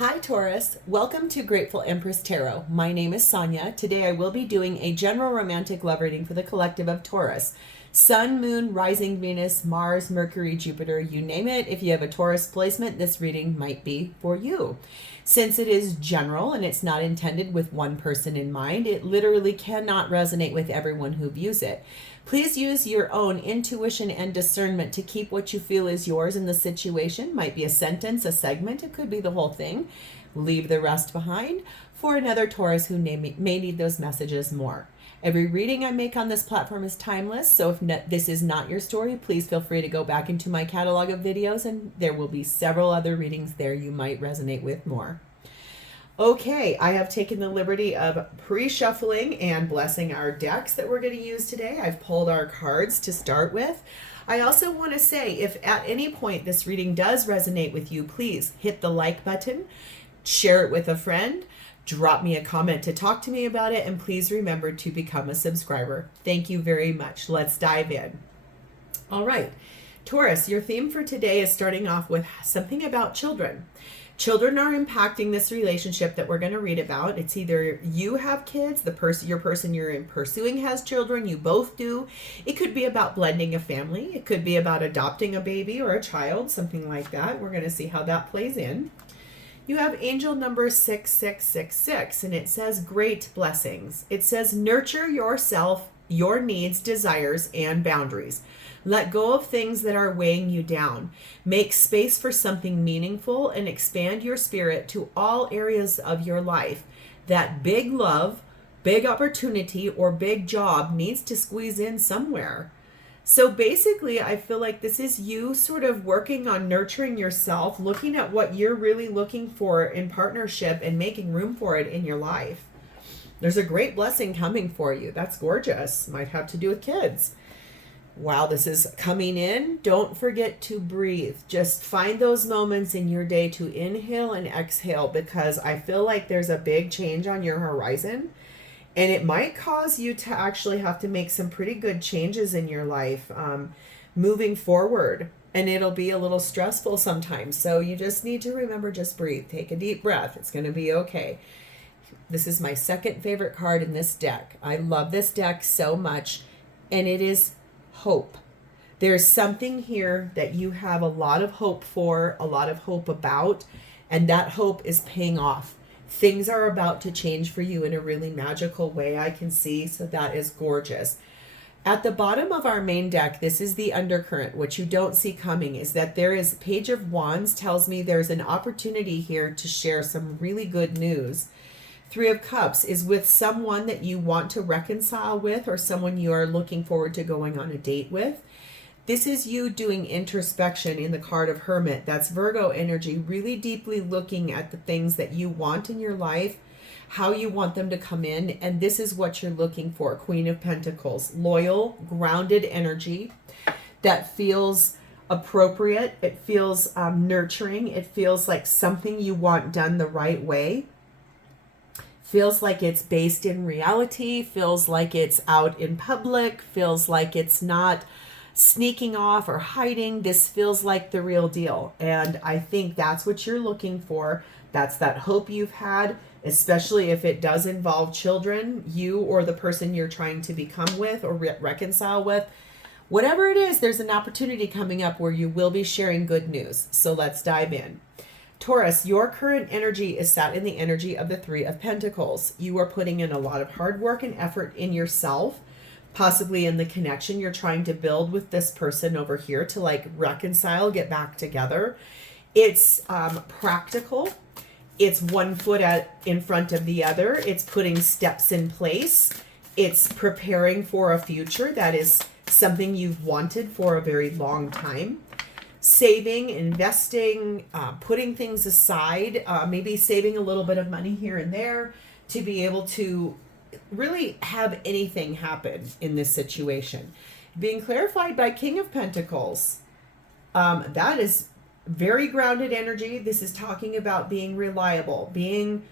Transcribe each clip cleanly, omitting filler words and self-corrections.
Hi Taurus, welcome to Grateful Empress Tarot. My name is Sonia. Today I will be doing a general romantic love reading for the collective of Taurus. Sun, Moon, Rising Venus, Mars, Mercury, Jupiter, you name it. If you have a Taurus placement, this reading might be for you. Since it is general and it's not intended with one person in mind, it literally cannot resonate with everyone who views it. Please use your own intuition and discernment to keep what you feel is yours in the situation. Might be a sentence, a segment, it could be the whole thing. Leave the rest behind for another Taurus who may need those messages more. Every reading I make on this platform is timeless, so if this is not your story, please feel free to go back into my catalog of videos, and there will be several other readings there you might resonate with more. Okay, I have taken the liberty of pre-shuffling and blessing our decks that we're going to use today. I've pulled our cards to start with. I also want to say, if at any point this reading does resonate with you, please hit the like button, share it with a friend, drop me a comment to talk to me about it, and please remember to become a subscriber. Thank you very much. Let's dive in. All right, Taurus, your theme for today is starting off with something about children. Children are impacting this relationship that we're going to read about. It's either you have kids, your person you're pursuing has children, you both do. It could be about blending a family. It could be about adopting a baby or a child, something like that. We're going to see how that plays in. You have angel number 6666, and it says great blessings. It says nurture yourself, your needs, desires, and boundaries. Let go of things that are weighing you down. Make space for something meaningful and expand your spirit to all areas of your life. That big love, big opportunity, or big job needs to squeeze in somewhere. So basically, I feel like this is you sort of working on nurturing yourself, looking at what you're really looking for in partnership and making room for it in your life. There's a great blessing coming for you. That's gorgeous. Might have to do with kids. While this is coming in, don't forget to breathe. Just find those moments in your day to inhale and exhale, because I feel like there's a big change on your horizon, and it might cause you to actually have to make some pretty good changes in your life moving forward, and it'll be a little stressful sometimes. So you just need to remember, just breathe. Take a deep breath. It's going to be okay. This is my second favorite card in this deck. I love this deck so much, and it is hope. There's something here that you have a lot of hope for, a lot of hope about, and that hope is paying off. Things are about to change for you in a really magical way, I can see, so that is gorgeous. At the bottom of our main deck, this is the undercurrent. What you don't see coming is that there is Page of Wands tells me there's an opportunity here to share some really good news. Three of Cups is with someone that you want to reconcile with, or someone you are looking forward to going on a date with. This is you doing introspection in the card of Hermit. That's Virgo energy, really deeply looking at the things that you want in your life, how you want them to come in, and this is what you're looking for. Queen of Pentacles, loyal, grounded energy that feels appropriate. It feels nurturing. It feels like something you want done the right way. Feels like it's based in reality, feels like it's out in public, feels like it's not sneaking off or hiding. This feels like the real deal. And I think that's what you're looking for. That's that hope you've had, especially if it does involve children, you or the person you're trying to become with or reconcile with. Whatever it is, there's an opportunity coming up where you will be sharing good news. So let's dive in. Taurus, your current energy is sat in the energy of the Three of Pentacles. You are putting in a lot of hard work and effort in yourself, possibly in the connection you're trying to build with this person over here to like reconcile, get back together. It's practical. It's one foot in front of the other. It's putting steps in place. It's preparing for a future that is something you've wanted for a very long time. Saving, investing, putting things aside, maybe saving a little bit of money here and there to be able to really have anything happen in this situation. Being clarified by King of Pentacles. That is very grounded energy. This is talking about being reliable, being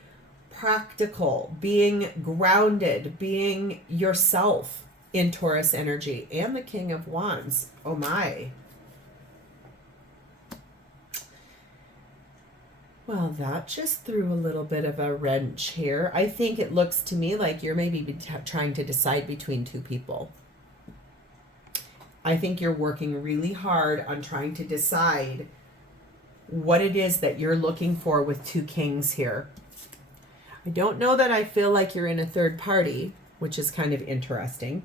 practical, being grounded, being yourself in Taurus energy. And the King of Wands. Oh my. Well, that just threw a little bit of a wrench here. I think it looks to me like you're maybe trying to decide between two people. I think you're working really hard on trying to decide what it is that you're looking for with two kings here. I don't know that I feel like you're in a third party, which is kind of interesting.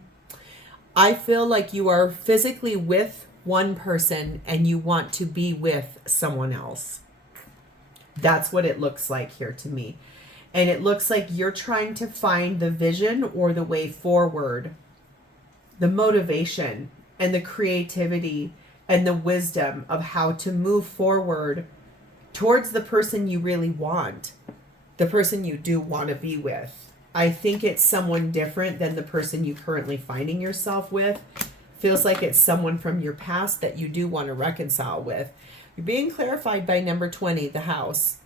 I feel like you are physically with one person and you want to be with someone else. That's what it looks like here to me. And it looks like you're trying to find the vision or the way forward, the motivation and the creativity and the wisdom of how to move forward towards the person you really want, the person you do want to be with. I think it's someone different than the person you currently finding yourself with. Feels like it's someone from your past that you do want to reconcile with. You're being clarified by number 20, the house.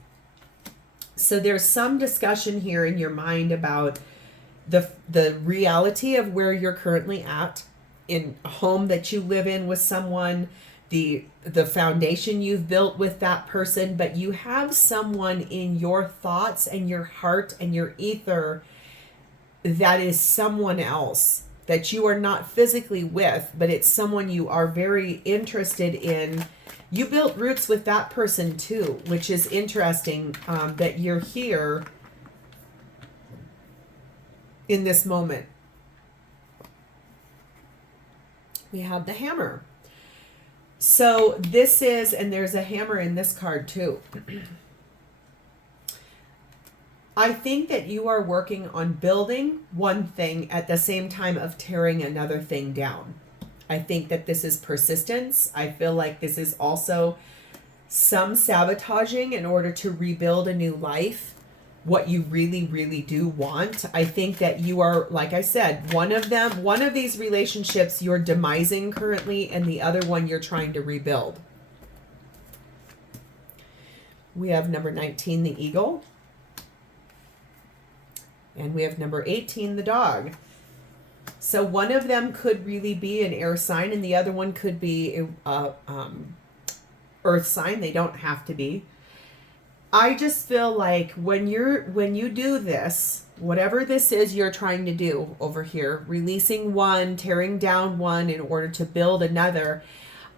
So there's some discussion here in your mind about the reality of where you're currently at, in a home that you live in with someone, the foundation you've built with that person, but you have someone in your thoughts and your heart and your ether that is someone else that you are not physically with, but it's someone you are very interested in. You built roots with that person too, which is interesting, that you're here in this moment. We have the hammer. So this is, and there's a hammer in this card too. I think that you are working on building one thing at the same time of tearing another thing down. I think that this is persistence. I feel like this is also some sabotaging in order to rebuild a new life, what you really, really do want. I think that you are, like I said, one of these relationships you're demising currently, and the other one you're trying to rebuild. We have number 19, the eagle. And we have number 18, the dog. So one of them could really be an air sign, and the other one could be a earth sign. They don't have to be. I just feel like when you do this, whatever this is you're trying to do over here, releasing one, tearing down one in order to build another,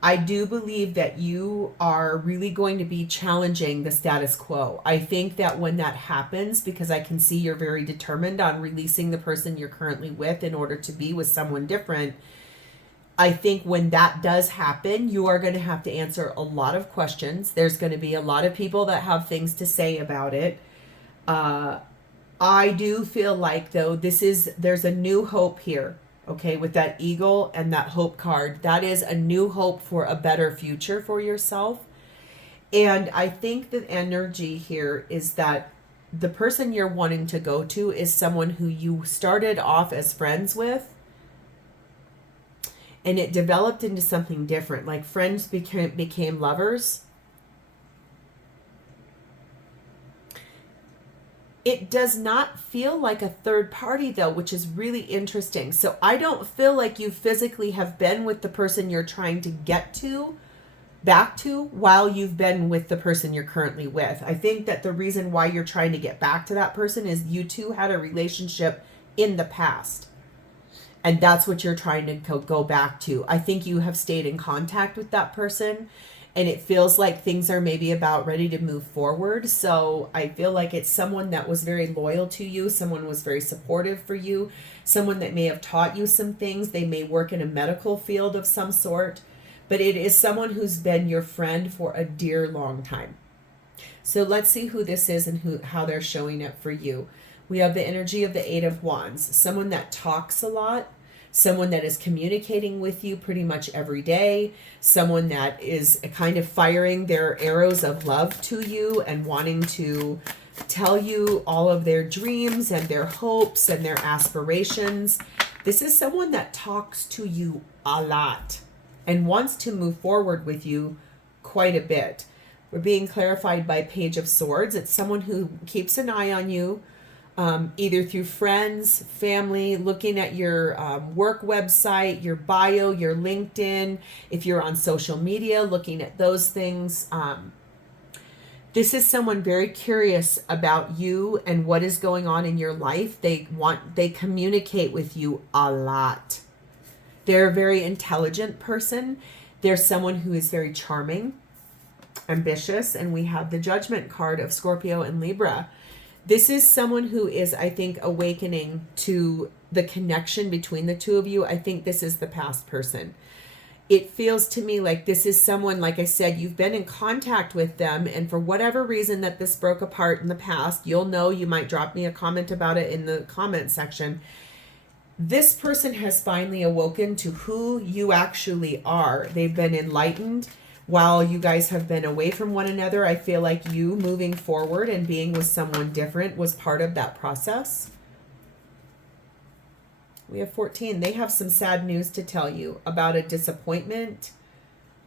I do believe that you are really going to be challenging the status quo. I think that when that happens, because I can see you're very determined on releasing the person you're currently with in order to be with someone different, I think when that does happen, you are going to have to answer a lot of questions. There's going to be a lot of people that have things to say about it. I do feel like, though, there's a new hope here. Okay, with that eagle and that hope card, that is a new hope for a better future for yourself. And I think the energy here is that the person you're wanting to go to is someone who you started off as friends with, and it developed into something different. Like friends became lovers. It does not feel like a third party, though, which is really interesting. So I don't feel like you physically have been with the person you're trying to get back to while you've been with the person you're currently with. I think that the reason why you're trying to get back to that person is you two had a relationship in the past. And that's what you're trying to go back to. I think you have stayed in contact with that person, and it feels like things are maybe about ready to move forward. So I feel like it's someone that was very loyal to you. Someone was very supportive for you. Someone that may have taught you some things. They may work in a medical field of some sort. But it is someone who's been your friend for a dear long time. So let's see who this is and how they're showing up for you. We have the energy of the Eight of Wands. Someone that talks a lot. Someone that is communicating with you pretty much every day. Someone that is kind of firing their arrows of love to you and wanting to tell you all of their dreams and their hopes and their aspirations. This is someone that talks to you a lot and wants to move forward with you quite a bit. We're being clarified by Page of Swords. It's someone who keeps an eye on you, either through friends, family, looking at your work website, your bio, your LinkedIn, if you're on social media, looking at those things. This is someone very curious about you and what is going on in your life. They communicate with you a lot. They're a very intelligent person. They're someone who is very charming, ambitious, and we have the Judgment card of Scorpio and Libra. This is someone who is, I think, awakening to the connection between the two of you. I think this is the past person. It feels to me like this is someone, like I said, you've been in contact with them, and for whatever reason that this broke apart in the past, you'll know, you might drop me a comment about it in the comment section. This person has finally awoken to who you actually are. They've been enlightened while you guys have been away from one another. I feel like you moving forward and being with someone different was part of that process. We have 14. They have some sad news to tell you about a disappointment,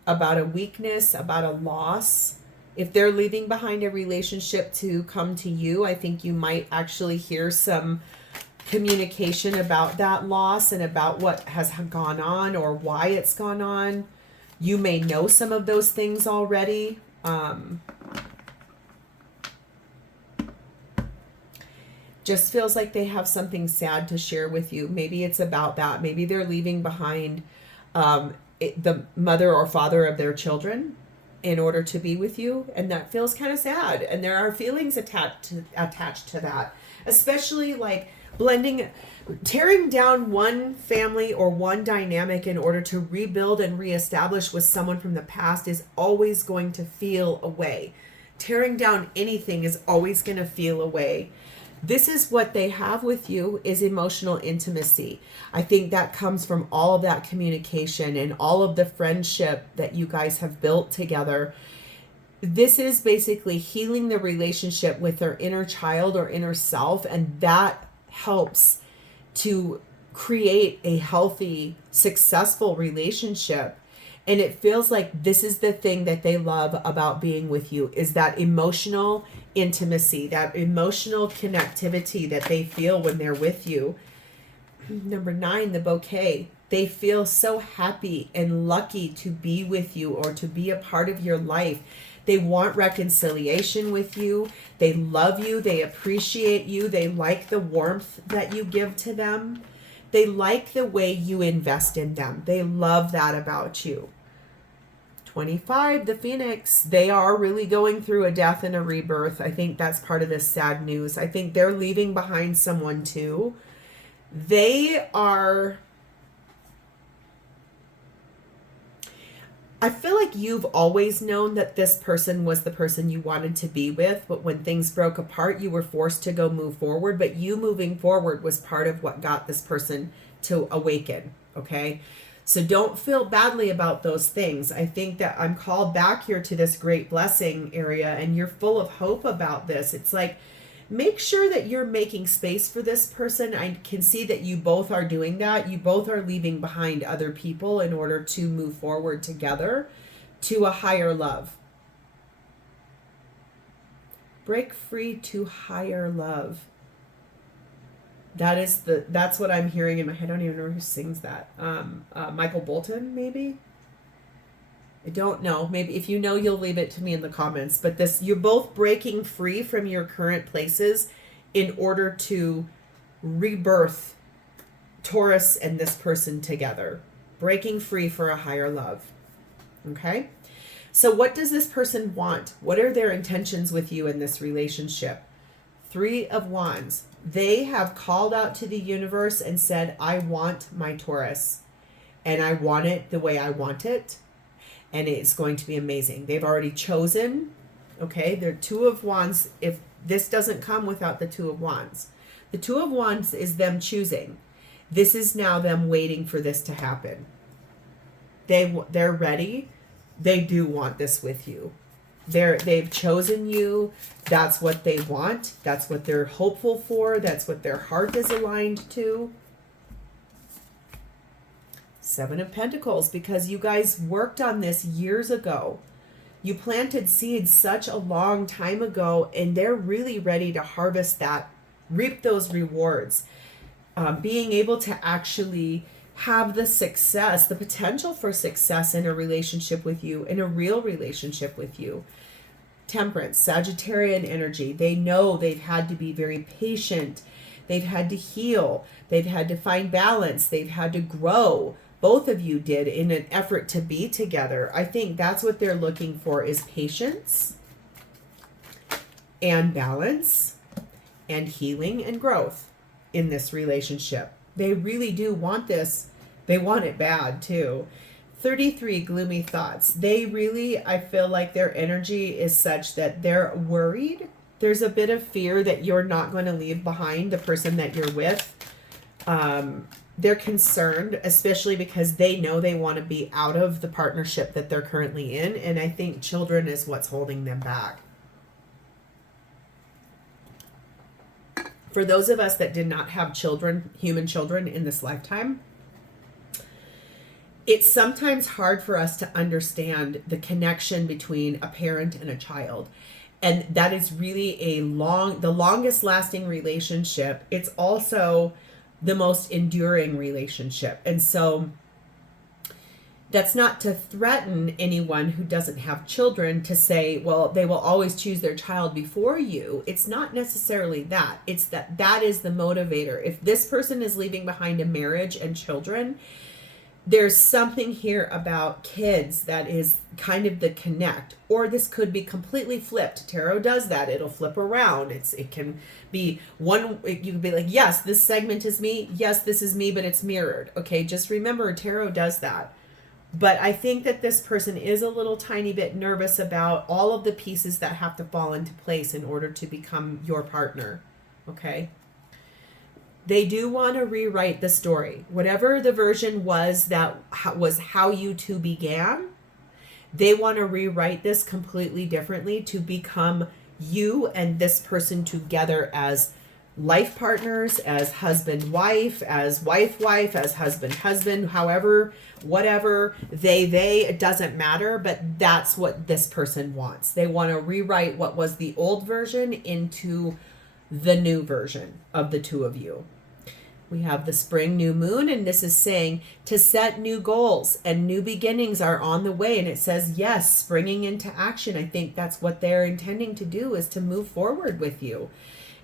about a weakness, about a loss. If they're leaving behind a relationship to come to you, I think you might actually hear some communication about that loss and about what has gone on or why it's gone on. You may know some of those things already. Just feels like they have something sad to share with you. Maybe it's about that. Maybe they're leaving behind the mother or father of their children in order to be with you. And that feels kind of sad. And there are feelings attached to that, especially like tearing down one family or one dynamic in order to rebuild and reestablish with someone from the past is always going to feel away. Tearing down anything is always going to feel away. This is what they have with you, is emotional intimacy. I think that comes from all of that communication and all of the friendship that you guys have built together. This is basically healing the relationship with their inner child or inner self, and that helps to create a healthy, successful relationship. And it feels like this is the thing that they love about being with you, is that emotional intimacy, that emotional connectivity that they feel when they're with you. Number 9, the bouquet. They feel so happy and lucky to be with you or to be a part of your life. They want reconciliation with you. They love you. They appreciate you. They like the warmth that you give to them. They like the way you invest in them. They love that about you. 25, the Phoenix. They are really going through a death and a rebirth. I think that's part of this sad news. I think they're leaving behind someone too. I feel like you've always known that this person was the person you wanted to be with, but when things broke apart, you were forced to go move forward, but you moving forward was part of what got this person to awaken, okay? So don't feel badly about those things. I think that I'm called back here to this great blessing area, and you're full of hope about this. It's like, make sure that you're making space for this person. I can see that you both are doing that. You both are leaving behind other people in order to move forward together to a higher love. Break free to higher love. That's what I'm hearing in my head. I don't even know who sings that. Michael Bolton, maybe? I don't know. Maybe if you know, you'll leave it to me in the comments. But you're both breaking free from your current places in order to rebirth Taurus and this person together. Breaking free for a higher love. Okay? So what does this person want? What are their intentions with you in this relationship? 3 of Wands. They have called out to the universe and said, I want my Taurus. And I want it the way I want it. And it's going to be amazing. They've already chosen. Okay, they're 2 of Wands. If this doesn't come without the 2 of Wands. The 2 of Wands is them choosing. This is now them waiting for this to happen. They're ready. They do want this with you. They've chosen you. That's what they want. That's what they're hopeful for. That's what their heart is aligned to. 7 of Pentacles, because you guys worked on this years ago. You planted seeds such a long time ago, and they're really ready to harvest that, reap those rewards. Being able to actually have the success, the potential for success in a relationship with you, in a real relationship with you. Temperance, Sagittarian energy. They know they've had to be very patient. They've had to heal. They've had to find balance. They've had to grow. Both of you did in an effort to be together. I think that's what they're looking for, is patience and balance and healing and growth in this relationship. They really do want this. They want it bad too. 33, gloomy thoughts. They really, I feel like their energy is such that they're worried. There's a bit of fear that you're not going to leave behind the person that you're with. They're concerned, especially because they know they want to be out of the partnership that they're currently in. And I think children is what's holding them back. For those of us that did not have children, human children in this lifetime, it's sometimes hard for us to understand the connection between a parent and a child. And that is really the longest lasting relationship. It's also the most enduring relationship. And so that's not to threaten anyone who doesn't have children to say, well, they will always choose their child before you. It's not necessarily that. It's that is the motivator. If this person is leaving behind a marriage and children, there's something here about kids that is kind of the connect. Or this could be completely flipped. Tarot does that. It'll flip around. It can be you can be like, yes, this segment is me. Yes, this is me, but it's mirrored. Okay, just remember, tarot does that. But I think that this person is a little tiny bit nervous about all of the pieces that have to fall into place in order to become your partner. Okay? They do want to rewrite the story. Whatever the version was that was how you two began, they want to rewrite this completely differently to become you and this person together as life partners, as husband-wife, as wife-wife, as husband-husband, however, whatever, they, it doesn't matter, but that's what this person wants. They want to rewrite what was the old version into the new version of the two of you. We have the spring new moon, and this is saying to set new goals and new beginnings are on the way. And it says, yes, springing into action. I think that's what they're intending to do, is to move forward with you.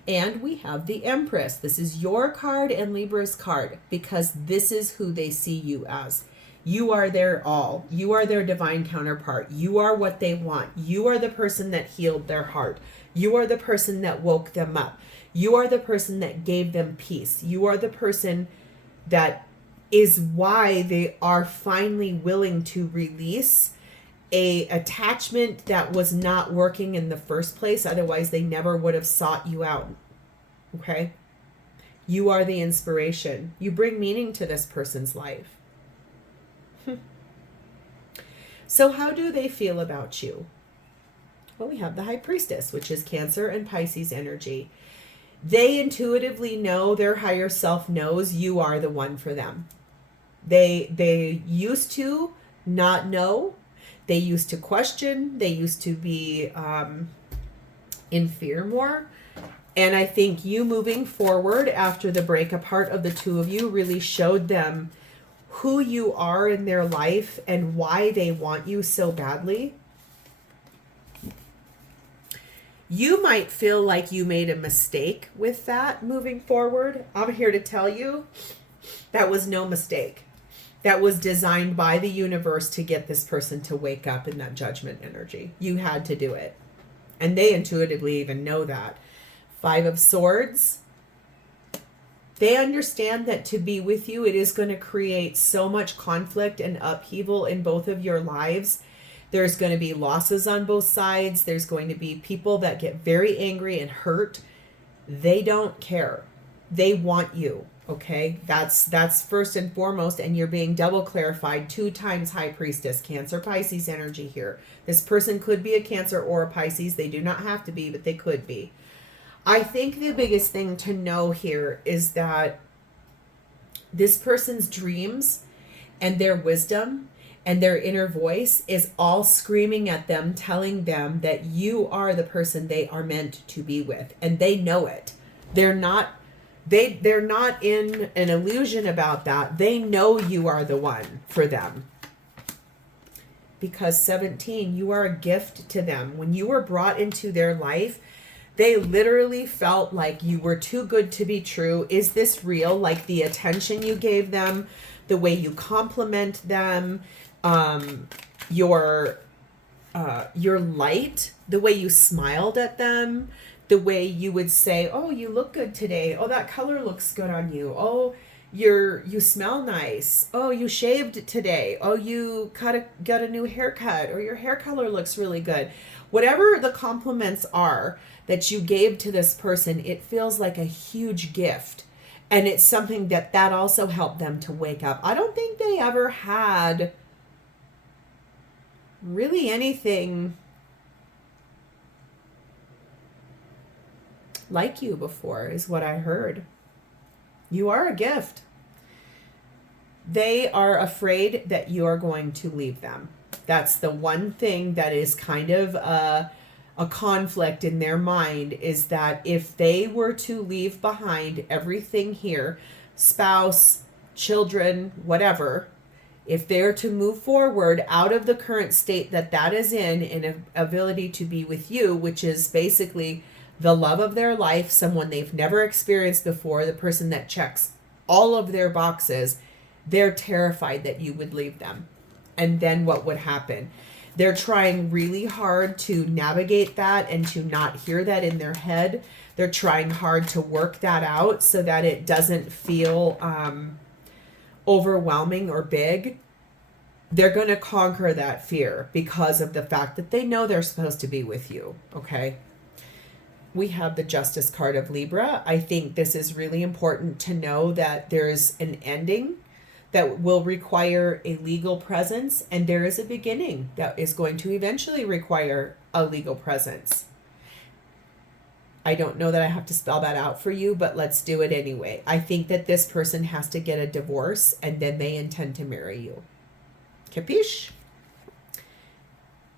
And we have the Empress. This is your card and Libra's card, because this is who they see you as. You are their all. You are their divine counterpart. You are what they want. You are the person that healed their heart. You are the person that woke them up. You are the person that gave them peace. You are the person that is why they are finally willing to release a attachment that was not working in the first place. Otherwise, they never would have sought you out. Okay? You are the inspiration. You bring meaning to this person's life. So how do they feel about you? Well, we have the High Priestess, which is Cancer and Pisces energy. They intuitively know, their higher self knows you are the one for them. They used to not know. They used to question. They used to be in fear more. And I think you moving forward after the break apart of the two of you really showed them who you are in their life and why they want you so badly. You might feel like you made a mistake with that moving forward. I'm here to tell you that was no mistake. That was designed by the universe to get this person to wake up in that judgment energy. You had to do it. And they intuitively even know that. 5 of Swords. They understand that to be with you, it is going to create so much conflict and upheaval in both of your lives. There's going to be losses on both sides. There's going to be people that get very angry and hurt. They don't care. They want you. Okay, that's first and foremost, and you're being double clarified 2 times High Priestess, Cancer, Pisces energy here. This person could be a Cancer or a Pisces. They do not have to be, but they could be. I think the biggest thing to know here is that this person's dreams and their wisdom and their inner voice is all screaming at them, telling them that you are the person they are meant to be with, and they know it. They're not in an illusion about that. They know you are the one for them. because 17, you are a gift to them. When you were brought into their life, they literally felt like you were too good to be true. Is this real? Like the attention you gave them, the way you compliment them, your light, the way you smiled at them, the way you would say, oh, you look good today. Oh, that color looks good on you. Oh, you smell nice. Oh, you shaved today. Oh, you got a new haircut, or your hair color looks really good. Whatever the compliments are that you gave to this person, it feels like a huge gift. And it's something that also helped them to wake up. I don't think they ever had really anything like you before, is what I heard. You are a gift. They are afraid that you are going to leave them. That's the one thing that is kind of a conflict in their mind, is that if they were to leave behind everything here, spouse, children, whatever, if they're to move forward out of the current state that is in an ability to be with you, which is basically the love of their life, someone they've never experienced before, the person that checks all of their boxes, they're terrified that you would leave them. And then what would happen? They're trying really hard to navigate that and to not hear that in their head. They're trying hard to work that out so that it doesn't feel overwhelming or big. They're going to conquer that fear because of the fact that they know they're supposed to be with you, okay? We have the Justice card of Libra. I think this is really important to know that there's an ending that will require a legal presence, and there is a beginning that is going to eventually require a legal presence. I don't know that I have to spell that out for you, but let's do it anyway. I think that this person has to get a divorce, and then they intend to marry you. Capiche?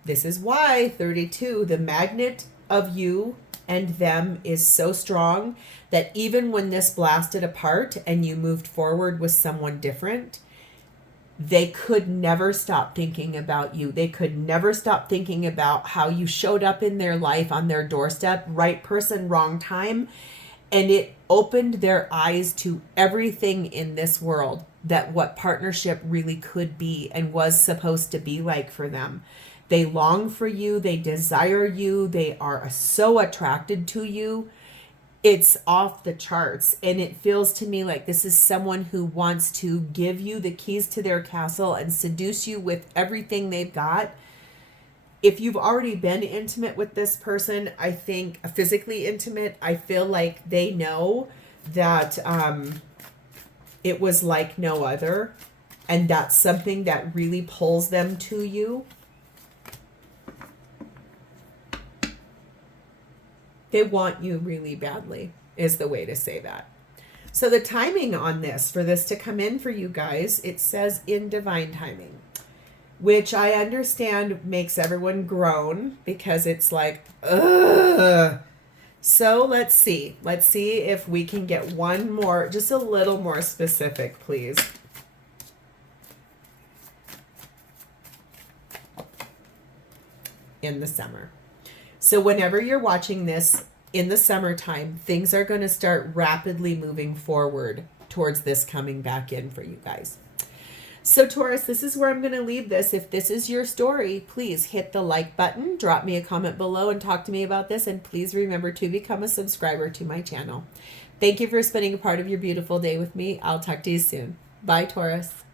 This is why 32, the magnet of you and them is so strong that even when this blasted apart and you moved forward with someone different, they could never stop thinking about you. They could never stop thinking about how you showed up in their life on their doorstep, right person, wrong time. And it opened their eyes to everything in this world, that what partnership really could be and was supposed to be like for them. They long for you. They desire you. They are so attracted to you. It's off the charts. And it feels to me like this is someone who wants to give you the keys to their castle and seduce you with everything they've got. If you've already been intimate with this person, I think physically intimate, I feel like they know that it was like no other. And that's something that really pulls them to you. They want you really badly, is the way to say that. So the timing on this, for this to come in for you guys, it says in divine timing, which I understand makes everyone groan because it's like, ugh. So let's see. Let's see if we can get one more, just a little more specific, please. In the summer. So whenever you're watching this in the summertime, things are going to start rapidly moving forward towards this coming back in for you guys. So Taurus, this is where I'm going to leave this. If this is your story, please hit the like button, drop me a comment below and talk to me about this. And please remember to become a subscriber to my channel. Thank you for spending a part of your beautiful day with me. I'll talk to you soon. Bye, Taurus.